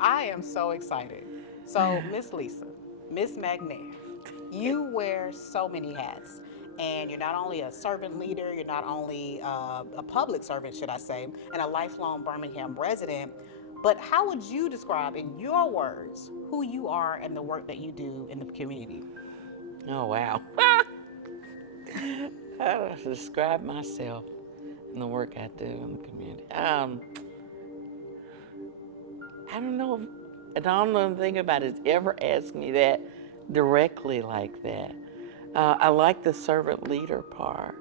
I am so excited. So, Miss Lisa, Miss McNair, you wear so many hats. And you're not only a servant leader, you're not only a public servant, should I say, and a lifelong Birmingham resident. But how would you describe, in your words, who you are and the work that you do in the community? Oh, wow. How to describe myself and the work I do in the community. I don't know. I don't know anything about it. Ever asked me that directly like that. I like the servant leader part,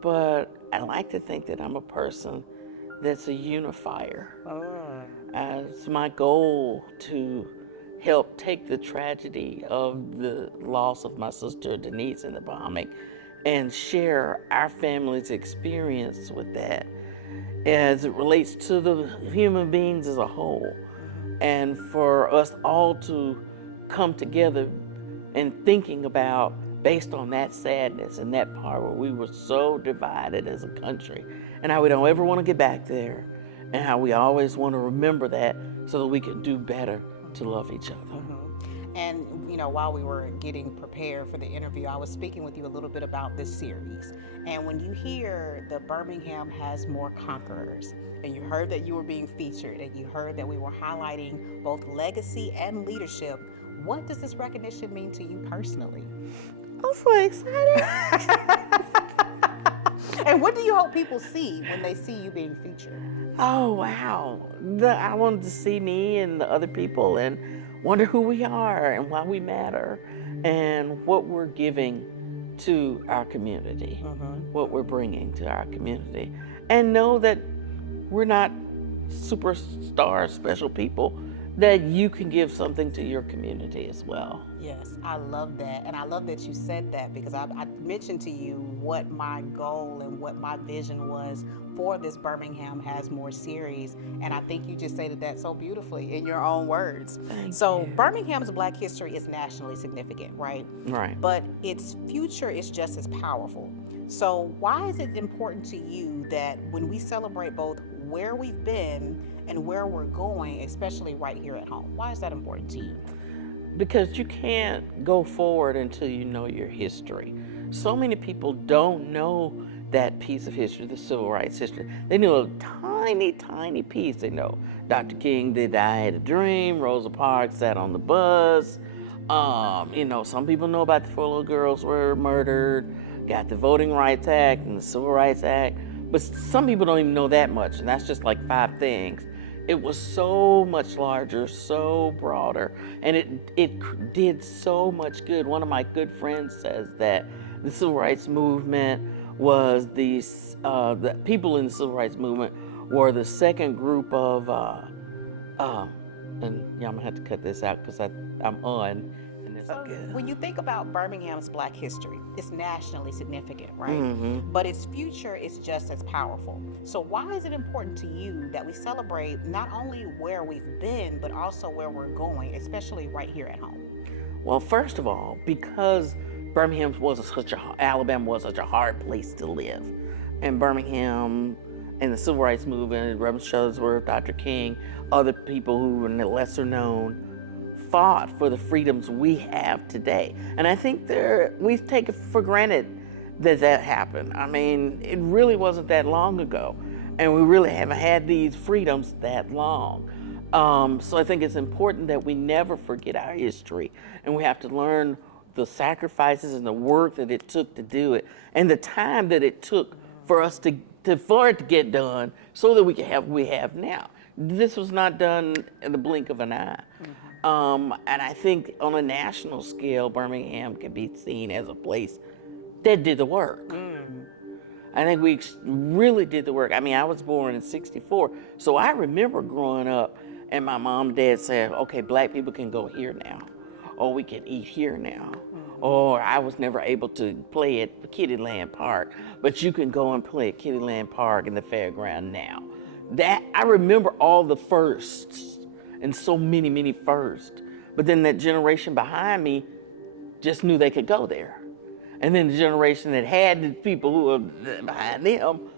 but I like to think that I'm a person that's a unifier. Oh. It's my goal to help take the tragedy of the loss of my sister Denise in the bombing and share our family's experience with that as it relates to the human beings as a whole. And for us all to come together and thinking about, based on that sadness and that part where we were so divided as a country, and how we don't ever want to get back there, and how we always want to remember that so that we can do better to love each other. And while we were getting prepared for the interview, I was speaking with you a little bit about this series. And when you hear the Birmingham has more conquerors, and you heard that you were being featured, and you heard that we were highlighting both legacy and leadership, what does this recognition mean to you personally? I'm so excited. And what do you hope people see when they see you being featured? Oh, wow. I wanted to see me and the other people and wonder who we are and why we matter and what we're giving to our community, what we're bringing to our community. And know that we're not superstar special people, that you can give something to your community as well. Yes, I love that. And I love that you said that, because I mentioned to you what my goal and what my vision was for this Birmingham Has More series. And I think you just stated that so beautifully in your own words. Thank you. Birmingham's Black history is nationally significant, right? Right. But its future is just as powerful. So why is it important to you that when we celebrate both where we've been and where we're going, especially right here at home, why is that important to you? Because you can't go forward until you know your history. So many people don't know that piece of history, the civil rights history. They knew a tiny, tiny piece. They know Dr. King did I Had a Dream, Rosa Parks sat on the bus. Some people know about the 4 little girls were murdered, got the Voting Rights Act and the Civil Rights Act. But some people don't even know that much, and that's just like 5 things. It was so much larger, so broader, and it did so much good. One of my good friends says that the civil rights movement was the people in the civil rights movement were the second group of, and yeah, I'm gonna have to cut this out because I'm on. So when you think about Birmingham's Black history, it's nationally significant, right? Mm-hmm. But its future is just as powerful. So why is it important to you that we celebrate not only where we've been, but also where we're going, especially right here at home? Well, first of all, because Alabama was such a hard place to live, and Birmingham and the civil rights movement, Reverend Shuttlesworth, Dr. King, other people who were lesser known, fought for the freedoms we have today. And I think we take it for granted that happened. I mean, it really wasn't that long ago, and we really haven't had these freedoms that long. So I think it's important that we never forget our history, and we have to learn the sacrifices and the work that it took to do it, and the time that it took for us for it to get done, so that we can have what we have now. This was not done in the blink of an eye. And I think on a national scale, Birmingham can be seen as a place that did the work. I think we really did the work. I mean, I was born in '64, so I remember growing up and my mom and dad said, okay, Black people can go here now, or we can eat here now. Or I was never able to play at Kittyland Park, but you can go and play at Kittyland Park in the fairground now. That I remember all the firsts, and so many, many firsts. But then that generation behind me just knew they could go there. And then the generation that had the people who were behind them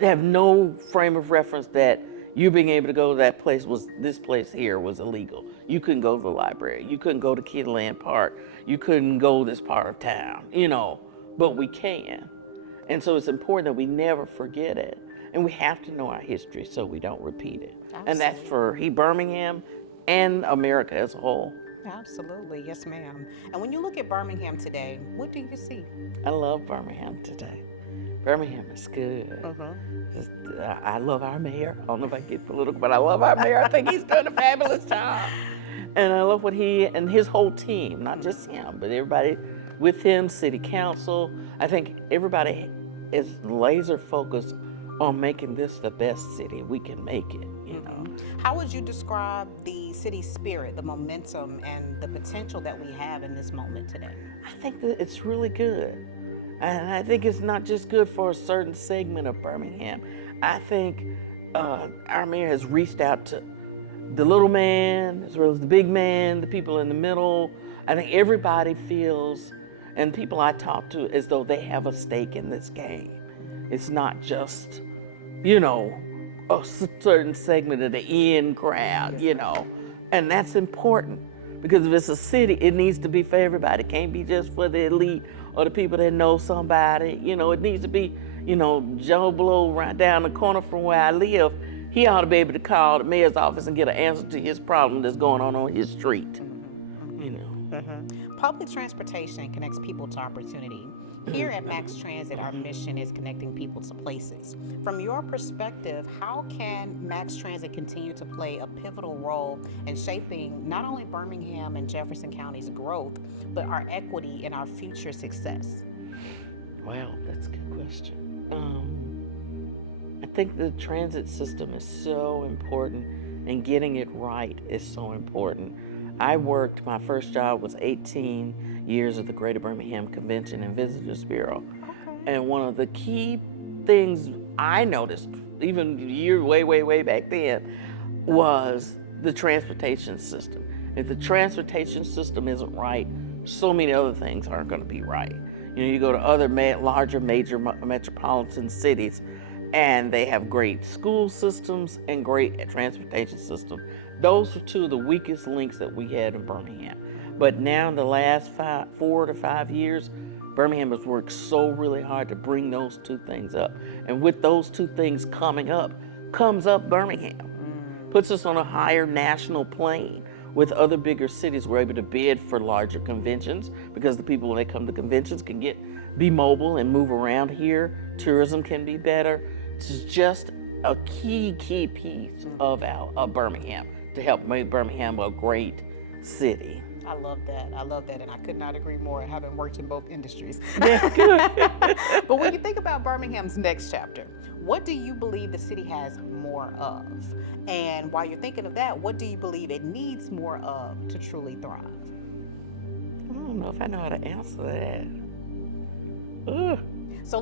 have no frame of reference that You being able to go to that place this place here was illegal. You couldn't go to the library. You couldn't go to Kidland Park. You couldn't go this part of town, but we can. And so it's important that we never forget it. And we have to know our history so we don't repeat it. Absolutely. And that's for Birmingham and America as a whole. Absolutely, yes, ma'am. And when you look at Birmingham today, what do you see? I love Birmingham today. Birmingham is good. I love our mayor. I don't know if I get political, but I love our mayor. I think he's doing a fabulous job. And I love what he and his whole team, not just him, but everybody with him, city council. I think everybody is laser focused on making this the best city we can make it, How would you describe the city spirit, the momentum, and the potential that we have in this moment today? I think that it's really good. And I think it's not just good for a certain segment of Birmingham. I think our mayor has reached out to the little man as well as the big man, the people in the middle. I think everybody feels, and people I talk to, as though they have a stake in this game. It's not just, a certain segment of the in crowd, and that's important because if it's a city, it needs to be for everybody. It can't be just for the elite or the people that know somebody. It needs to be, Joe Blow right down the corner from where I live. He ought to be able to call the mayor's office and get an answer to his problem that's going on his street. Public transportation connects people to opportunity. Here at Max Transit, our mission is connecting people to places. From your perspective, how can Max Transit continue to play a pivotal role in shaping not only Birmingham and Jefferson County's growth, but our equity and our future success? Wow, that's a good question. I think the transit system is so important, and getting it right is so important. My first job was 18 years at the Greater Birmingham Convention and Visitors Bureau. Okay. And one of the key things I noticed, even way back then, was the transportation system. If the transportation system isn't right, so many other things aren't going to be right. You go to other larger major metropolitan cities, and they have great school systems and great transportation systems. Those were two of the weakest links that we had in Birmingham. But now in the last 4 to 5 years, Birmingham has worked so really hard to bring those two things up. And with those two things coming up, comes up Birmingham. Puts us on a higher national plane. With other bigger cities, we're able to bid for larger conventions because the people, when they come to conventions, can be mobile and move around here. Tourism can be better. It's just a key piece of Birmingham to help make Birmingham a great city. I love that, and I could not agree more, having worked in both industries. But when you think about Birmingham's next chapter, what do you believe the city has more of? And while you're thinking of that, what do you believe it needs more of to truly thrive? I don't know if I know how to answer that. So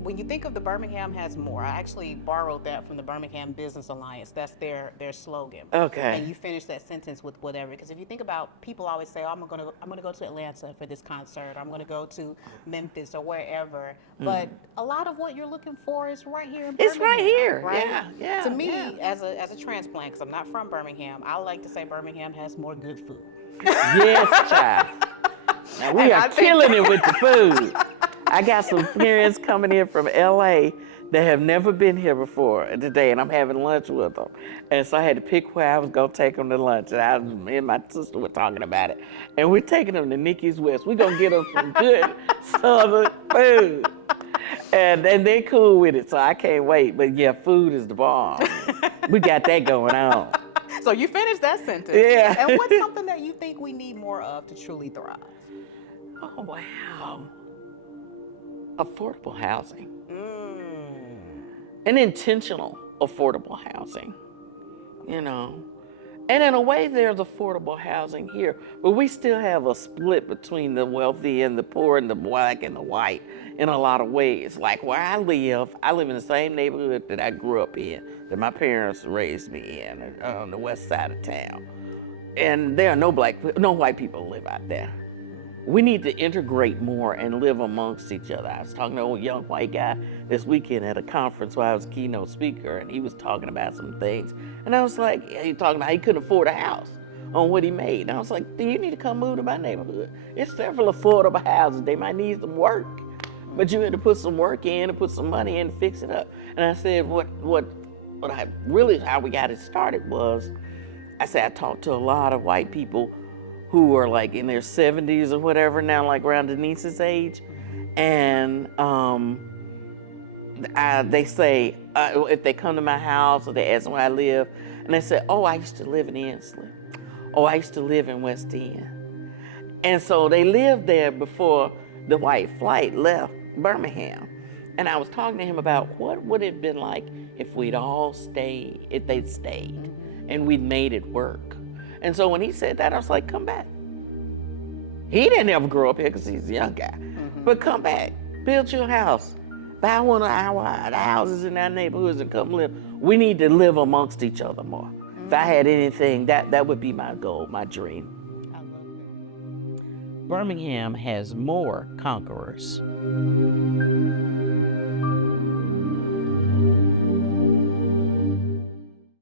when you think of the Birmingham has more, I actually borrowed that from the Birmingham Business Alliance. That's their slogan. Okay. And you finish that sentence with whatever, because if you think about, people always say, I'm gonna go to Atlanta for this concert, or I'm gonna go to Memphis or wherever. But a lot of what you're looking for is right here in Birmingham. It's right here. Right? Yeah. To me, as a transplant, because I'm not from Birmingham, I like to say Birmingham has more good food. Yes, child. Now we are killing it with the food. I got some friends coming in from LA that have never been here before today, and I'm having lunch with them. And so I had to pick where I was going to take them to lunch. And me and my sister were talking about it. And we're taking them to Nikki's West. We're going to get them some good Southern food. And they're cool with it, so I can't wait. But yeah, food is the bomb. We got that going on. So you finished that sentence. Yeah. And what's something that you think we need more of to truly thrive? Oh, wow. Affordable housing. And intentional affordable housing, And in a way, there's affordable housing here, but we still have a split between the wealthy and the poor and the black and the white in a lot of ways. Like where I live in the same neighborhood that I grew up in, that my parents raised me in, on the west side of town. And there are no white people live out there. we need to integrate more and live amongst each other. I was talking to a young white guy this weekend at a conference where I was a keynote speaker, and he was talking about some things. And I was like, he talking about how he couldn't afford a house on what he made. And I was like, then you need to come move to my neighborhood. It's several affordable houses. They might need some work, but you had to put some work in and put some money in to fix it up. And I said, how we got it started was, I said, I talked to a lot of white people who are like in their 70s or whatever now, like around Denise's age. And they say, if they come to my house or they ask where I live, and they say, oh, I used to live in Ensley. Oh, I used to live in West End. And so they lived there before the white flight left Birmingham. And I was talking to him about what would it have been like if we'd all stayed, if they'd stayed, and we'd made it work. And so when he said that, I was like, come back. He didn't ever grow up here because he's a young guy. But come back, build your house, buy one of our houses in our neighborhoods and come live. We need to live amongst each other more. If I had anything, that would be my goal, my dream. I love that. Birmingham has more conquerors.